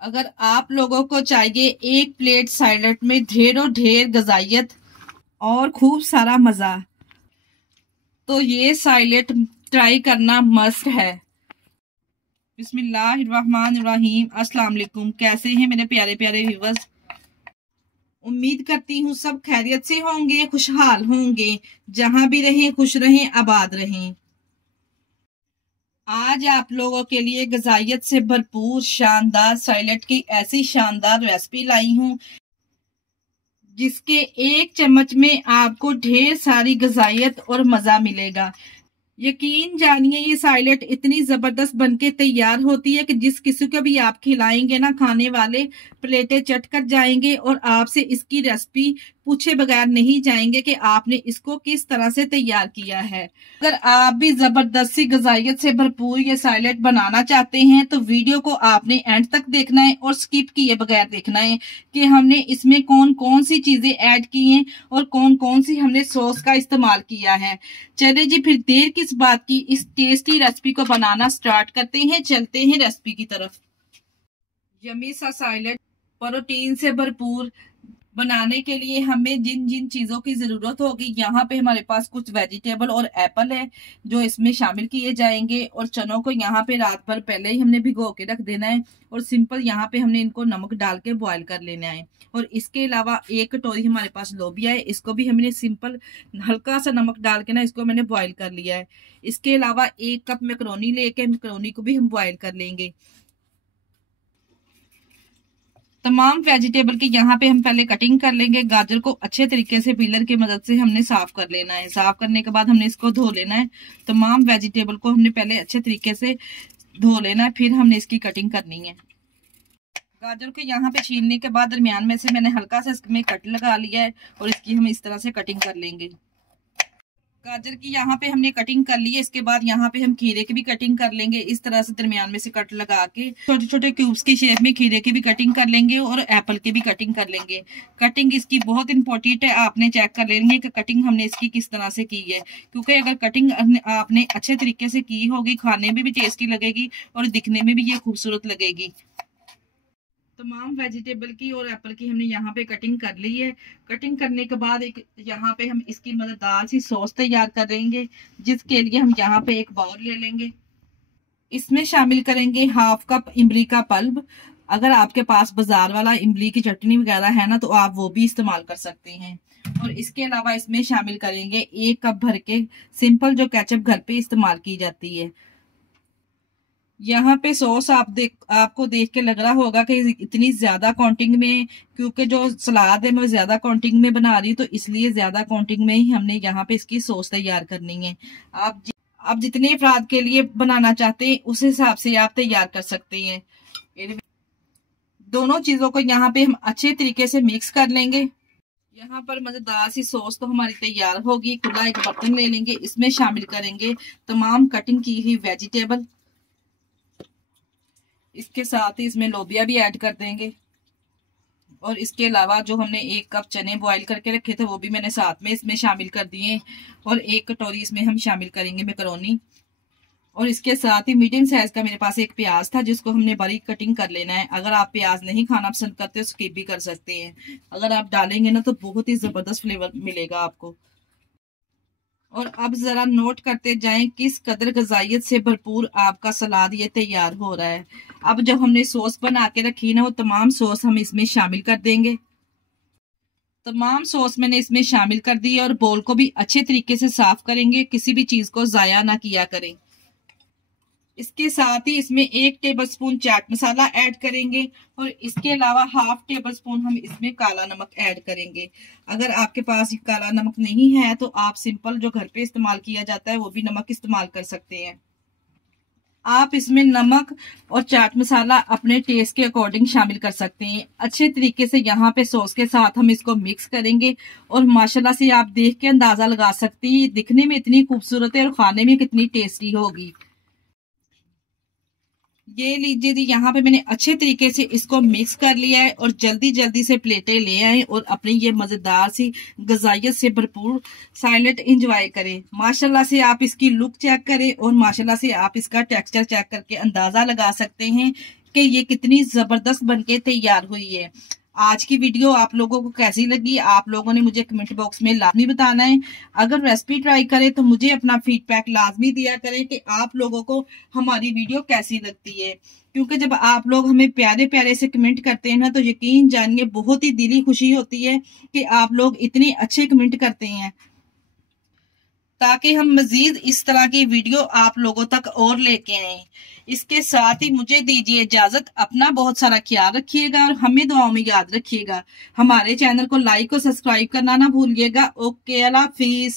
अगर आप लोगों को चाहिए एक प्लेट साइलेट में ढेरों ढेर गजाइत और खूब सारा मजा, तो ये साइलेट ट्राई करना मस्ट है। बिस्मिल्लाहिर्रहमानिर्रहीम। अस्सलाम वालेकुम। कैसे हैं मेरे प्यारे प्यारे व्यूअर्स? उम्मीद करती हूँ सब खैरियत से होंगे, खुशहाल होंगे। जहां भी रहें खुश रहें, आबाद रहें। आज आप लोगों के लिए गजाइत से भरपूर शानदार साइलेट की ऐसी शानदार रेसिपी लाई हूँ जिसके एक चम्मच में आपको ढेर सारी गजाइत और मजा मिलेगा। यकीन जानिए ये साइलेट इतनी जबरदस्त बनके तैयार होती है कि जिस किसी को भी आप खिलाएंगे ना, खाने वाले प्लेटें चट कर जाएंगे और आपसे इसकी रेसिपी पूछे बगैर नहीं जाएंगे कि आपने इसको किस तरह से तैयार किया है। अगर आप भी जबरदस्ती गजाइत से भरपूर ये साइलेट बनाना चाहते हैं तो वीडियो को आपने एंड तक देखना है और स्किप किए बगैर देखना है कि हमने इसमें कौन कौन सी चीजें ऐड की हैं और कौन कौन सी हमने सॉस का इस्तेमाल किया है। चले जी, फिर देर किस बात की, इस टेस्टी रेसिपी को बनाना स्टार्ट करते हैं। चलते हैं रेसिपी की तरफ। यम्मी सा साइलेट प्रोटीन से भरपूर बनाने के लिए हमें जिन जिन चीजों की जरूरत होगी, यहाँ पे हमारे पास कुछ वेजिटेबल और एप्पल है जो इसमें शामिल किए जाएंगे। और चनों को यहाँ पे रात भर पहले ही हमने भिगो के रख देना है और सिंपल यहाँ पे हमने इनको नमक डाल के बॉईल कर लेना है। और इसके अलावा एक कटोरी हमारे पास लोबिया है, इसको भी हमने सिंपल हल्का सा नमक डाल के ना इसको मैंने बॉईल कर लिया है। इसके अलावा 1 कप मैक्रोनी लेके मैक्रोनी को भी हम बॉईल कर लेंगे। तमाम वेजिटेबल की यहाँ पे हम पहले कटिंग कर लेंगे। गाजर को अच्छे तरीके से पीलर की मदद से हमने साफ कर लेना है। साफ करने के बाद हमने इसको धो लेना है। तमाम वेजिटेबल को हमने पहले अच्छे तरीके से धो लेना है, फिर हमने इसकी कटिंग करनी है। गाजर को यहाँ पे छीलने के बाद दरमियान में से मैंने हल्का सा इसमें कट लगा लिया है और इसकी हम इस तरह से कटिंग कर लेंगे। गाजर की यहाँ पे हमने कटिंग कर ली है। इसके बाद यहाँ पे हम खीरे की भी कटिंग कर लेंगे। इस तरह से दरमियान में से कट लगा के छोटे छोटे क्यूब्स की शेप में खीरे की भी कटिंग कर लेंगे और एप्पल की भी कटिंग कर लेंगे। कटिंग इसकी बहुत इंपॉर्टेंट है, आपने चेक कर लेंगे कि कटिंग हमने इसकी किस तरह से की है, क्योंकि अगर कटिंग आपने अच्छे तरीके से की होगी खाने में भी टेस्टी लगेगी और दिखने में भी ये खूबसूरत लगेगी। तमाम वेजिटेबल की और एप्पल की हमने यहाँ पे कटिंग कर ली है। कटिंग करने के बाद एक यहाँ पे हम इसकी मजेदार सी सॉस तैयार करेंगे, जिसके लिए हम यहाँ पे एक बाउल ले लेंगे। इसमें शामिल करेंगे 1/2 कप इमली का पल्प। अगर आपके पास बाजार वाला इमली की चटनी वगैरह है ना तो आप वो भी इस्तेमाल कर सकते हैं। और इसके अलावा इसमें शामिल करेंगे 1 कप भर के सिंपल जो केचप घर पे इस्तेमाल की जाती है। यहाँ पे सॉस आपको देख के लग रहा होगा कि इतनी ज्यादा क्वांटिटी में, क्योंकि जो सलाद है मैं ज्यादा क्वांटिटी में बना रही हूँ तो इसलिए ज्यादा क्वांटिटी में ही हमने यहाँ पे इसकी सॉस तैयार करनी है। आप जितने अफराद के लिए बनाना चाहते हैं उस हिसाब से आप तैयार कर सकते हैं। दोनों चीजों को यहाँ पे हम अच्छे तरीके से मिक्स कर लेंगे। यहाँ पर मजेदार सी सॉस तो हमारी तैयार होगी। खुला एक बर्तन ले लेंगे, इसमें शामिल करेंगे तमाम कटिंग की हुई वेजिटेबल। इसके साथ ही इसमें लोबिया भी ऐड कर देंगे और इसके अलावा जो हमने 1 कप चने बॉईल करके रखे थे वो भी मैंने साथ में इसमें शामिल कर दिए। और 1 कटोरी इसमें हम शामिल करेंगे मैक्रोनी। और इसके साथ ही मीडियम साइज का मेरे पास एक प्याज था जिसको हमने बारीक कटिंग कर लेना है। अगर आप प्याज नहीं खाना पसंद करते तो स्किप भी कर सकते हैं। अगर आप डालेंगे ना तो बहुत ही जबरदस्त फ्लेवर मिलेगा आपको। और अब जरा नोट करते जाएं किस कदर गजाइत से भरपूर आपका सलाद ये तैयार हो रहा है। अब जब हमने सॉस बना के रखी ना वो तमाम सॉस हम इसमें शामिल कर देंगे। तमाम सॉस मैंने इसमें शामिल कर दी और बोल को भी अच्छे तरीके से साफ करेंगे, किसी भी चीज को जाया ना किया करें। इसके साथ ही इसमें 1 टेबलस्पून चाट मसाला ऐड करेंगे और इसके अलावा 1/2 टेबलस्पून हम इसमें काला नमक ऐड करेंगे। अगर आपके पास काला नमक नहीं है तो आप सिंपल जो घर पे इस्तेमाल किया जाता है वो भी नमक इस्तेमाल कर सकते हैं। आप इसमें नमक और चाट मसाला अपने टेस्ट के अकॉर्डिंग शामिल कर सकते हैं। अच्छे तरीके से यहाँ पे सॉस के साथ हम इसको मिक्स करेंगे और माशाल्लाह से आप देख के अंदाजा लगा सकते हैं दिखने में इतनी खूबसूरत है और खाने में कितनी टेस्टी होगी। ये लीजिए जी, यहाँ पे मैंने अच्छे तरीके से इसको मिक्स कर लिया है और जल्दी जल्दी से प्लेटें ले आए और अपनी ये मजेदार सी गजाइत से भरपूर साइलेट एंजॉय करें। माशाल्लाह से आप इसकी लुक चेक करें और माशाल्लाह से आप इसका टेक्सचर चेक करके अंदाजा लगा सकते हैं कि ये कितनी जबरदस्त बनके तैयार हुई है। आज की वीडियो आप लोगों को कैसी लगी, आप लोगों ने मुझे कमेंट बॉक्स में लाजमी बताना है। अगर रेसिपी ट्राई करें तो मुझे अपना फीडबैक लाजमी दिया करें कि आप लोगों को हमारी वीडियो कैसी लगती है, क्योंकि जब आप लोग हमें प्यारे प्यारे से कमेंट करते हैं ना, तो यकीन जानिए बहुत ही दिली खुशी होती है कि आप लोग इतने अच्छे कमेंट करते हैं, ताकि हम मजीद इस तरह की वीडियो आप लोगों तक और लेके आए। इसके साथ ही मुझे दीजिए इजाजत। अपना बहुत सारा ख्याल रखिएगा और हमें दुआओं में याद रखिएगा। हमारे चैनल को लाइक और सब्सक्राइब करना ना भूलिएगा। ओके, अल्लाह हाफिज।